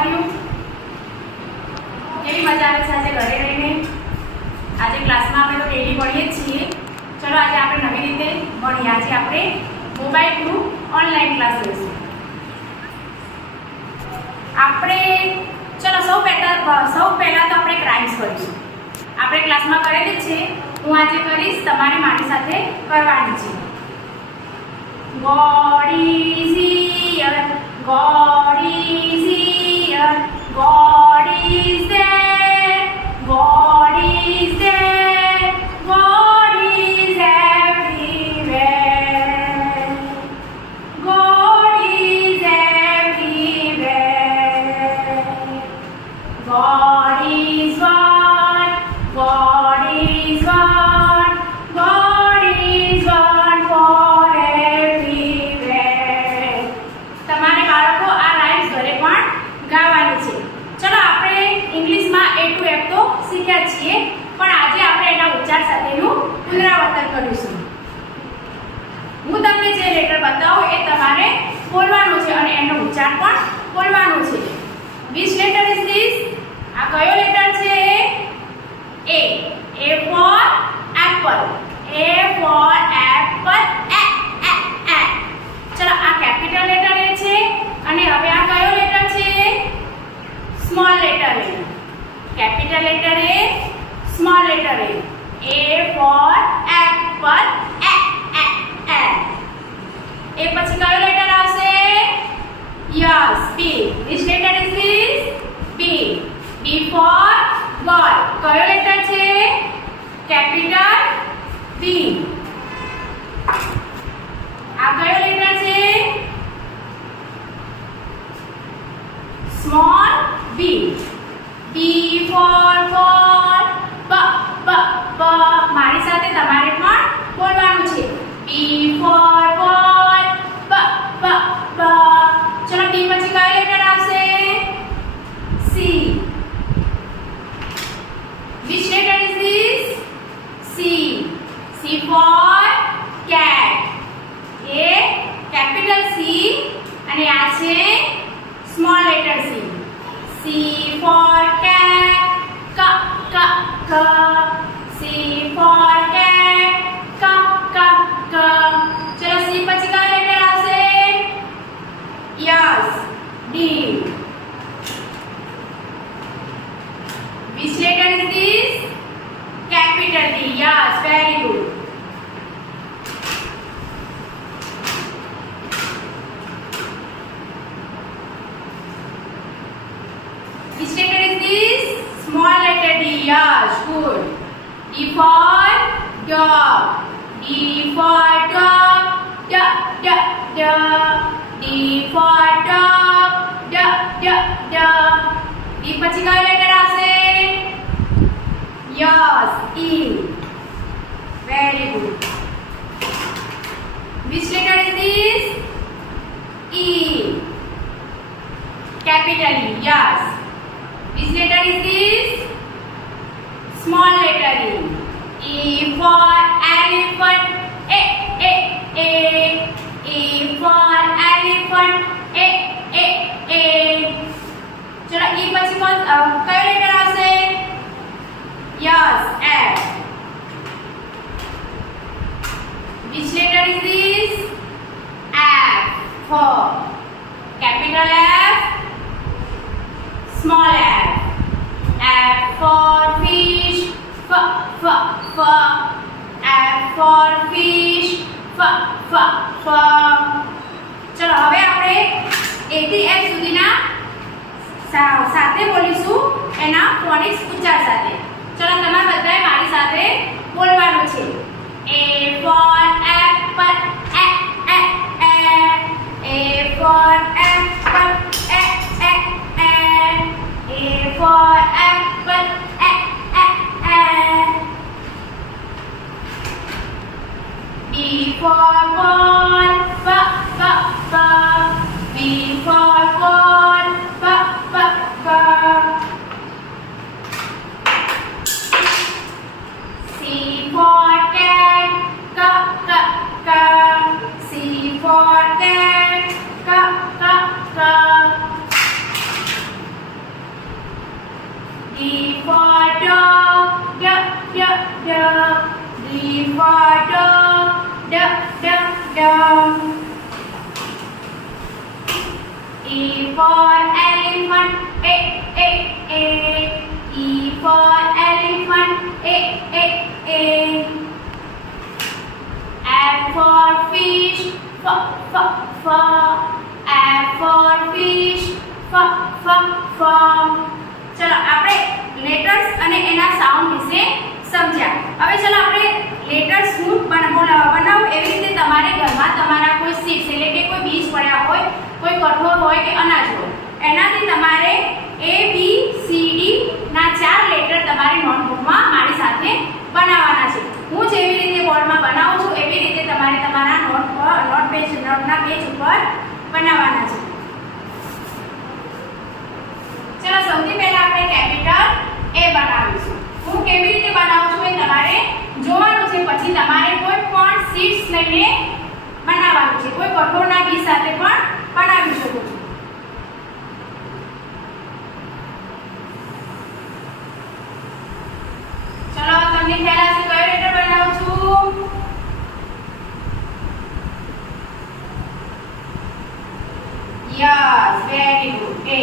Are you? કેવી મજા આવે છે આજે ઘરે રહીને? આજે ક્લાસમાં આપણે તો ડેલી ભણીએ જ છીએ. ચલો આજે આપણે નવી રીતે ભણીએ. આજે આપણે મોબાઈલ થ્રુ ઓનલાઈન ક્લાસ લઈશું. આપણે ચલો સૌ પહેલા તો આપણે એક રાઇમ્સ કરીશું. આપણે ક્લાસમાં કરેલી જ છે. હું આજે કરીશ, તમારે મારી સાથે કરવાની છે. God is here, God is here, God is there, God is there, God is everywhere, God is everywhere, God is one, God is one, God is one for everywhere. તમારે બાળકો આ રાઇમ્સ ઘરે પણ ગાવાની છે. ચલો આપણે ઇંગ્લિશમાં A to F તો શીખ્યા છીએ, પણ આજે આપણે એના ઉચ્ચાર સાથેનું પુનરાવર્તન કરીશું. હું તમને જે લેટર બતાવું એ તમારે બોલવાનું છે અને એનો ઉચ્ચાર પણ બોલવાનો છે. Which letter is this? આ કયો લેટર છે? A. A for apple. A for apple. A. ચલો આ કેપિટલ લેટર A છે અને હવે આ કયો લેટર છે? Small letter A. Capital letter A, small letter A. A for apple. A. એ પછી કયો લેટર આવશે? Yes, B. Which letter is this? B. B for ball. કયો લેટર છે? Capital B. આ કયો લેટર છે? Small b. B for ball. બ મારી સાથે તમારે પણ બોલવાનું છે. B for ball. બ ચલો B પછી કયો લેટર આવશે? C. Which letter is this? C. C for cat. A capital C અને આ છે small letter C. C for cat. K. C for cat. K. ચલો C પછી કયો લેટર આવશે? Yes, D. Which letter is this? Capital D. Yes, very good. Which letter is this? Small letter D. Yes, good. D for dog. D for dog. D for dog. D પછી કયો લેટર આવશે? Yes, E. Very good. Which letter is this? E. Capital E. Yes. Which letter is this? Small letter E. E for elephant. A. E for elephant. A. ચલો E પછી કયો લેટર આવશે? Yes, F. Which letter is this? F for capital F, small f. F for fish. F. F for fish. F. ચલો હવે આપણે A થી F સુધીના સાથે બોલીશું, એના ફોનિક્સ ઉચ્ચાર સાથે. ચલો તમારે બધાએ મારી સાથે બોલવાનું છે. A for apple. A for apple. A for apple. B for ball. B for ball. C for cat. for dog, d, d, dog. E for elephant, a, a, a. E for elephant, a, a, a. F for fish, f, f, f. F for fish, f, f, f. ચલો આપણે લેટર્સ અને એના સાઉન્ડ વિશે સમજ્યા. હવે ચલો આપણે લેટર્સ હું બનાવું એવી રીતે તમારે ઘરમાં તમારા કોઈ સીડ્સ એટલે કે કોઈ બીજ પડ્યા હોય, કોઈ કઠોળ હોય કે અનાજ હોય, એનાથી તમારે A B C D ના 4 લેટર તમારી નોટબુકમાં મારી સાથે બનાવવાના છે. હું જેવી રીતે બોર્ડમાં બનાવું છું એવી રીતે તમારે તમારા નોટના પેજ ઉપર બનાવવાના છે. ચલો સૌથી પહેલા આપણે કેપિટલ A બનાવીશું. હું કેવી રીતે બનાવું છું એ તમારે જોવાનું છે. પછી તમારે કોઈ પણ સીડ્સ લઈને બનાવવાનું છે. કોઈ કઠોળના બીજ સાથે પણ બનાવી શકો છો. ચલો તમને ખ્યાલ હશે કયો લેટર બનાવું છું. Yes, very good. A.